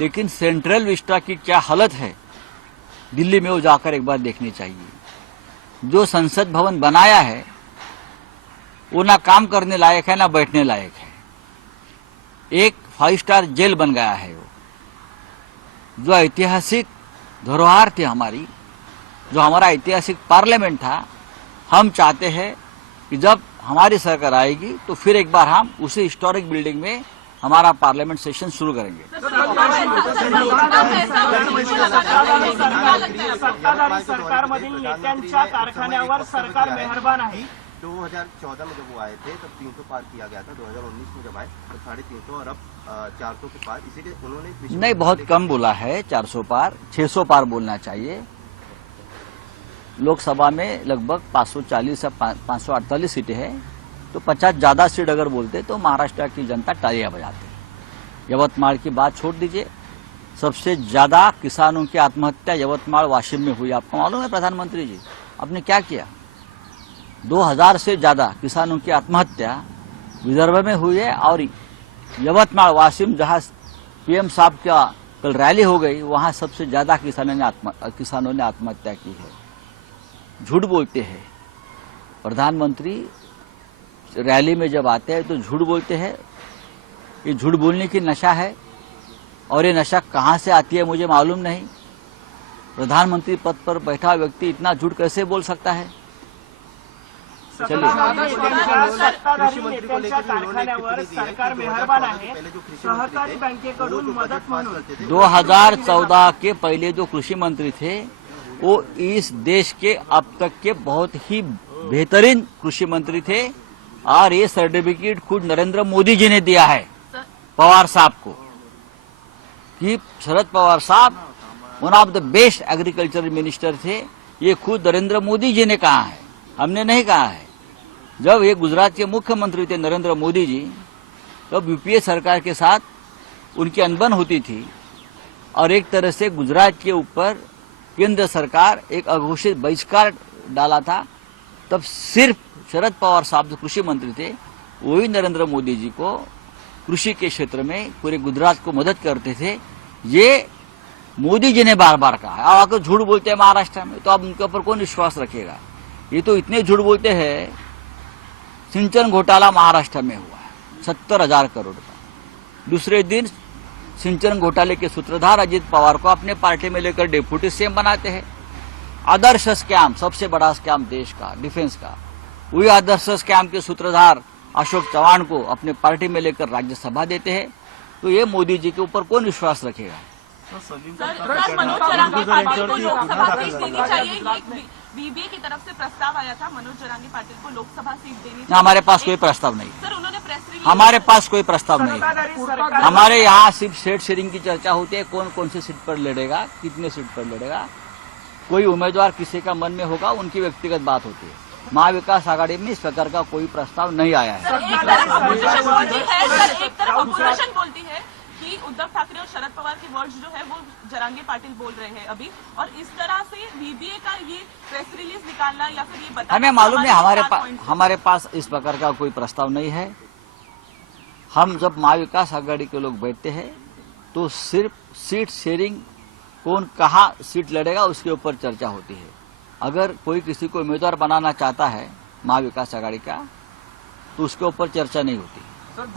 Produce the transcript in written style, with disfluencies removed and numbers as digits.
लेकिन central Vista की क्या हालत है दिल्ली में वो जाकर एक बार देखनी चाहिए। जो संसद भवन बनाया है वो ना काम करने लायक है ना बैठने लायक है। एक 5 स्टार जेल बन गया है वो। जो ऐतिहासिक धरोहर थी हमारी, जो हमारा ऐतिहासिक पार्लियामेंट था, हम चाहते हैं कि जब हमारी सरकार आएगी तो फिर एक बार हम उसी हिस्टोरिक बिल्डिंग में हमारा पार्लियामेंट सेशन शुरू करेंगे। सत्ताधारी सरकारमधील नेत्यांच्या कारखान्यावर सरकार मेहरबान आहे। 2014 में जब वो आए थे तब 300 पार किया गया था। 2019 में जब आए तो 350 और अब 400 के पार, इसीलिए उन्होंने नहीं, बहुत कम बोला है 400 पार, 600 पार बोलना चाहिए। लोकसभा में लगभग 540 या 548 सीटें हैं, तो 50 ज्यादा सीट अगर बोलते तो महाराष्ट्र की जनता तालियां बजाते। यवतमाल की बात छोड़ दीजिए, सबसे ज्यादा किसानों की आत्महत्या यवतमाल वाशिम में हुई। आपको मालूम है प्रधानमंत्री जी आपने क्या किया? 2000 से ज्यादा किसानों की आत्महत्या विदर्भ में हुई है। और यवतमाल वाशिम जहां पीएम साहब का कल रैली हो गई, वहां सबसे ज्यादा किसानों ने आत्महत्या की है। झूठ बोलते हैं प्रधानमंत्री, रैली में जब आते हैं तो झूठ बोलते हैं। ये झूठ बोलने की नशा है, और ये नशा कहां से आती है मुझे मालूम नहीं। प्रधानमंत्री पद पर बैठा व्यक्ति इतना झूठ कैसे बोल सकता है? सत्ताधारी नेत्यांच्या कारखान्यावर सरकार मेहरबान आहे। सहकारी बँकेकडून मदत म्हणून 2014 के पहले जो कृषि मंत्री थे वो इस देश के अब तक के बहुत ही बेहतरीन कृषि मंत्री थे, और ये सर्टिफिकेट खुद नरेंद्र मोदी जी ने दिया है पवार साहब को कि शरद पवार साहब one of the best agriculture minister थे। ये खुद नरेंद्र मोदी जी ने कहा है, हमने नहीं कहा है। जब ये गुजरात के मुख्यमंत्री थे नरेंद्र मोदी जी, तब यूपीए सरकार के साथ उनकी अनबन होती थी, और एक तरह से गुजरात के ऊपर केंद्र सरकार एक अघोषित बहिष्कार डाला था। तब सिर्फ शरद पवार साहब जो कृषि मंत्री थे वही नरेंद्र मोदी जी को कृषि के क्षेत्र में पूरे गुजरात को मदद करते थे। ये मोदी जी ने बार बार कहा है। अब आकर झूठ बोलते हैं महाराष्ट्र में, तो अब उनके ऊपर कौन विश्वास रखेगा? ये तो इतने झूठ बोलते हैं। सिंचन घोटाला महाराष्ट्र में हुआ है 70,000 करोड़ का। दूसरे दिन सिंचन घोटाले के सूत्रधार अजित पवार को अपने पार्टी में लेकर डिप्टी सीएम बनाते हैं। आदर्श स्कैम, सबसे बड़ा स्कैम देश का, डिफेंस का, वही आदर्श स्कैम के सूत्रधार अशोक चव्हाण को अपने पार्टी में लेकर राज्यसभा देते हैं। तो ये मोदी जी के ऊपर कौन विश्वास रखेगा? मनोज जरांगे पाटिल को लोकसभा सीट देनी चाहिए। बीबीए की तरफ से प्रस्ताव आया था मनोज जरांगे पाटिल को लोकसभा सीट देनी चाहिए। हमारे पास कोई प्रस्ताव नहीं। सर उन्होंने प्रेस रिलीज, हमारे पास कोई प्रस्ताव नहीं है। हमारे यहाँ सिर्फ सीट शेयरिंग की चर्चा होती है, कौन कौन सी सीट पर लड़ेगा, कितने सीट पर लड़ेगा। कोई उम्मीदवार किसी का मन में होगा, उनकी व्यक्तिगत बात होती है। महाविकास आघाड़ी में इस प्रकार का कोई प्रस्ताव नहीं आया है। एक तरफ अपोजिशन बोलती है कि उद्धव ठाकरे और शरद पवार के वर्ड्स जो है वो जरांगे पाटिल बोल रहे हैं अभी, और इस तरह से बीबीए का ये प्रेस रिलीज निकालना या फिर ये बताना, हमें मालूम नहीं। हमारे पास इस प्रकार का कोई प्रस्ताव नहीं है। हम जब महाविकास आघाड़ी के लोग बैठते हैं तो सिर्फ सीट शेयरिंग, कौन कहाँ सीट लड़ेगा उसके ऊपर चर्चा होती है। अगर कोई किसी को उम्मीदवार बनाना चाहता है महाविकास आघाड़ी का, तो उसके ऊपर चर्चा नहीं होती।